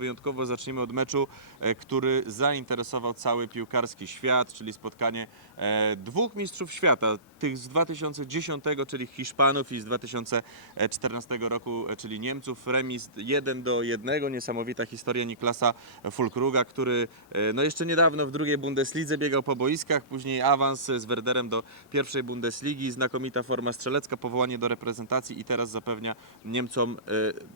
Wyjątkowo zaczniemy od meczu, e, który zainteresował cały piłkarski świat, czyli spotkanie e, dwóch mistrzów świata, tych z 2010, czyli Hiszpanów i z 2014 roku, e, czyli Niemców. Remis 1 do 1, niesamowita historia Niklasa Fulkruga, który no jeszcze niedawno w drugiej Bundeslidze biegał po boiskach, później awans z Werderem do pierwszej Bundesligi, znakomita forma strzelecka, powołanie do reprezentacji i teraz zapewnia Niemcom,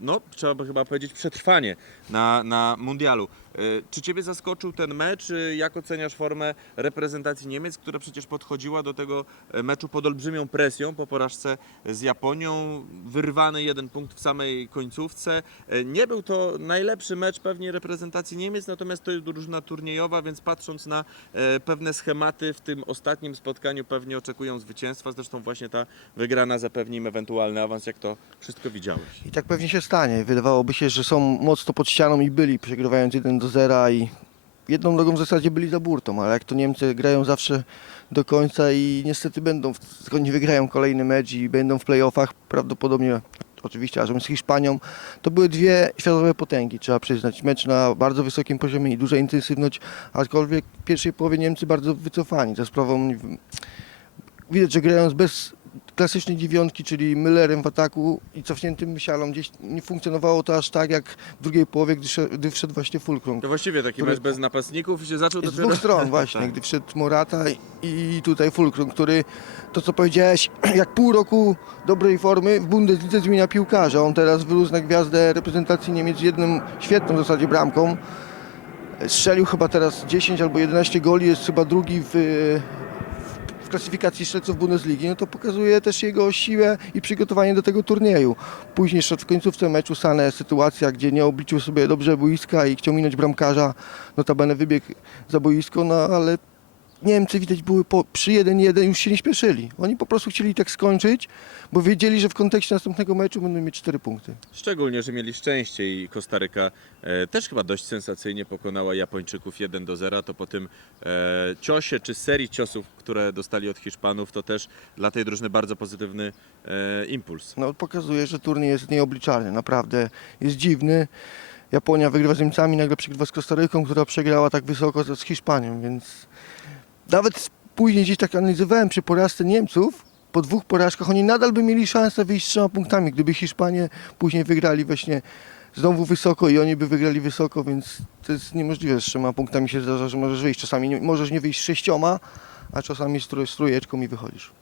no trzeba by chyba powiedzieć, przetrwanie na, na mundialu. E, Czy Ciebie zaskoczył ten mecz? E, Jak oceniasz formę reprezentacji Niemiec, która przecież podchodziła do tego e, meczu pod olbrzymią presją po porażce z Japonią? Wyrwany jeden punkt w samej końcówce. E, Nie był to najlepszy mecz pewnie reprezentacji Niemiec, natomiast to jest drużyna turniejowa, więc patrząc na e, pewne schematy w tym ostatnim spotkaniu pewnie oczekują zwycięstwa. Zresztą właśnie ta wygrana zapewni im ewentualny awans, jak to wszystko widziałeś. I tak pewnie się stanie. Wydawałoby się, że są mocno pod ścianą i byli, przegrywając 1 do 0 i jedną nogą w zasadzie byli za burtą, ale jak to Niemcy grają zawsze do końca i niestety będą, skoro nie wygrają kolejny mecz i będą w playoffach, prawdopodobnie oczywiście razem z Hiszpanią, to były dwie światowe potęgi, trzeba przyznać. Mecz na bardzo wysokim poziomie i duża intensywność, aczkolwiek w pierwszej połowie Niemcy bardzo wycofani, za sprawą widać, że grając bez klasycznej dziewiątki, czyli Müllerem w ataku i cofniętym Musialą, gdzieś nie funkcjonowało to aż tak jak w drugiej połowie, gdy, szedł- gdy wszedł właśnie Fulkrung. To właściwie taki Który- mecz bez napastników się zaczął Z dopiero... dwóch stron właśnie, Tak. gdy wszedł Morata i- tutaj Fulkrung, który, to co powiedziałeś, jak pół roku dobrej formy w Bundeslidze zmienia piłkarza. On teraz wyrósł na gwiazdę reprezentacji Niemiec z jedną świetną w zasadzie bramką. Strzelił chyba teraz 10 albo 11 goli, jest chyba drugi w klasyfikacji strzelców Bundesligi. No to pokazuje też jego siłę i przygotowanie do tego turnieju. Później w końcówce meczu Sane sytuacja, gdzie nie obliczył sobie dobrze boiska i chciał minąć bramkarza. Notabene wybiegł za boisko, no ale Niemcy widać były po, przy 1-1 już się nie śpieszyli. Oni po prostu chcieli tak skończyć, bo wiedzieli, że w kontekście następnego meczu będą mieć 4 punkty. Szczególnie, że mieli szczęście i Kostaryka e, też chyba dość sensacyjnie pokonała Japończyków 1 do 0. To po tym e, ciosie czy serii ciosów, które dostali od Hiszpanów, to też dla tej drużyny bardzo pozytywny e, impuls. No, pokazuje, że turniej jest nieobliczalny, naprawdę jest dziwny. Japonia wygrywa z Niemcami, nagle przegrywa z Kostaryką, która przegrała tak wysoko z Hiszpanią, więc nawet później gdzieś tak analizowałem przy porażce Niemców, po dwóch porażkach oni nadal by mieli szansę wyjść z trzema punktami, gdyby Hiszpanie później wygrali właśnie znowu wysoko i oni by wygrali wysoko, więc to jest niemożliwe, z trzema punktami się zdarza, że możesz wyjść. Czasami nie, możesz nie wyjść z sześcioma, a czasami z trój- trójeczką i wychodzisz.